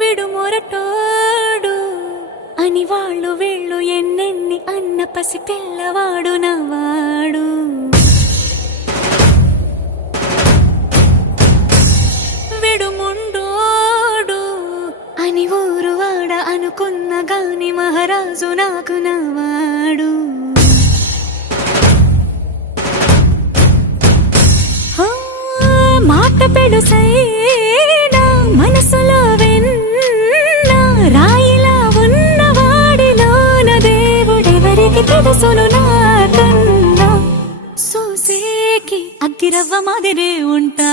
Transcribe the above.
విడు మొరటోడు అని వాళ్ళు వీళ్ళు ఎన్నెన్ని అన్న పసి పిల్లవాడు నవాడు. విడు ముండోడు అని ఊరు వాడ అనుకున్న గాని మహారాజు నాకు నవాడు. మాట పెడుసైనా మనసులో వెన్న రాయిలా ఉన్నవాడిలోన దేవుడెవరికి తెలుసును నాకన్నా. సూసేకి అగ్గిరవ్వ మాదిరే ఉంటా